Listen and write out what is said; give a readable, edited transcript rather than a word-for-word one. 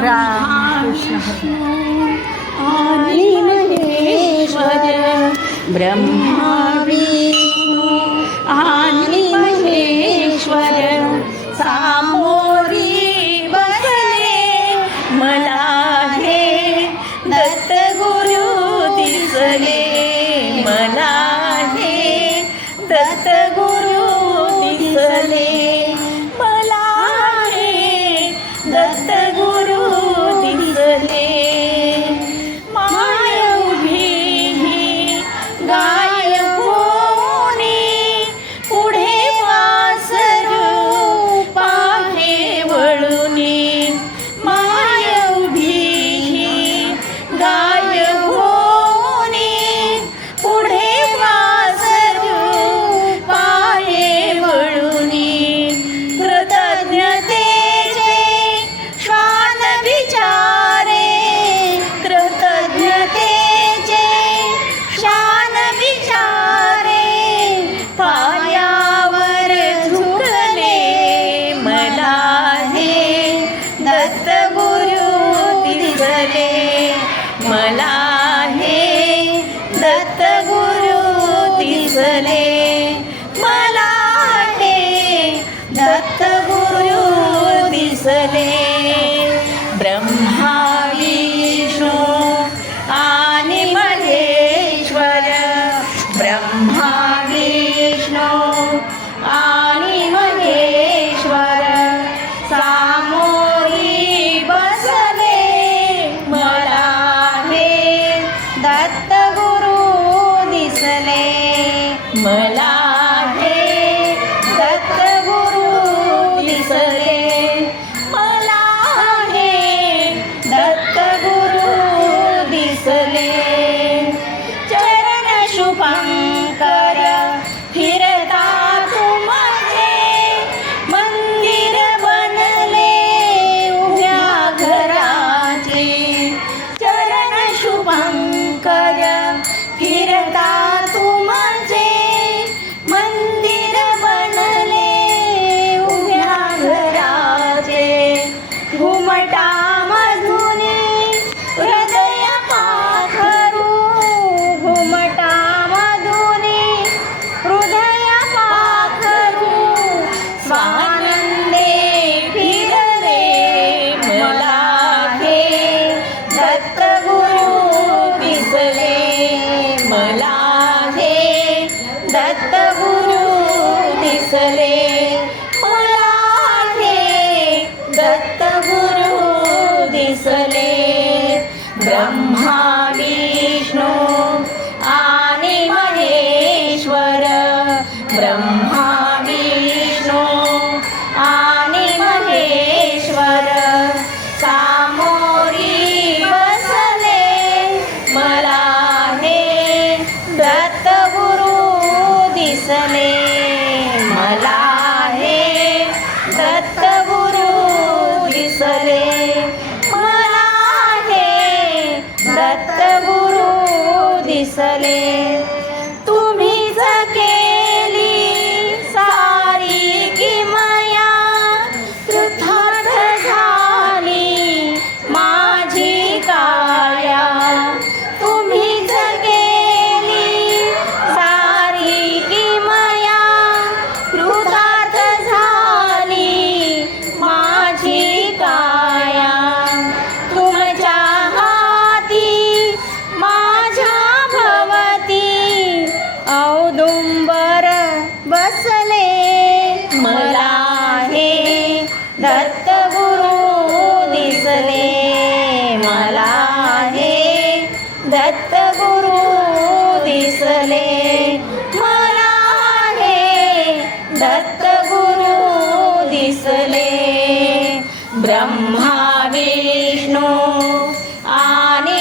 विष्णू आणि महेश्वर ब्रह्मा विष्णू आणि महेश्वर सामोरी बसले मला हे दत्त गुरु दिसले मला हे दत्त गुरु दिसले मला हे दत्त गुरु दिसले माय उभी गाय होणे पुढे वासरू पाहे वळुनी माय उभी गाय होणे पुढे वासरू पाहे वळुनी कृतज्ञतेचे श्वान विचारे कृतज्ञतेचे शान विचारे पायावर झुकले मला हे दत्त गुरु दिसले मला हे दत्त गुरु दिसले मला हे दत्त गुरु दिसले ब्रह्मा विष्णू आणि महेश्वर ब्रह्मा विष्णू आणि महेश्वर सामोरी बसले मला हे दत्त गुरु दिसले मला हे दत्त गुरु दिसले मला हे दत्त गुरु दिसले चरण शुभंकर फिरता तुमचे मंदिर बनले उभ्या घराचे चरण शुभंकर फिरता तुमचे मंदिर बनले उभ्या घराचे घुमटा मधुनी हृदय पाखरू घुमटा मधुनी हृदय पाखरू स्वानंदे फिरले मला हे दत्त गुरु दिसले मला हे दत्त गुरु दिसले मला हे दत्त गुरु दिसले ब्रह्मा विष्णू आणि महेश्वर ब्रह्मा विष्णू आणि महेश्वर सामोरी बसले मला हे दत्त गुरु दिसले मला हे दत्त गुरु दिसले मला हे दत्त गुरु दिसले तुम्हीच केली सारी किमया कृतार्थ झाली माझी काया तुम्हीच केली सारी किमया कृतार्थ झाली माझी काया तुमच्या हाती माझ्या भवती औदुंबर बसले मला हे दत्त गुरु दिसले मला हे दत्त गुरु दिसले मला हे दत्त गुरु दिसले ब्रह्मा विष्णू आणि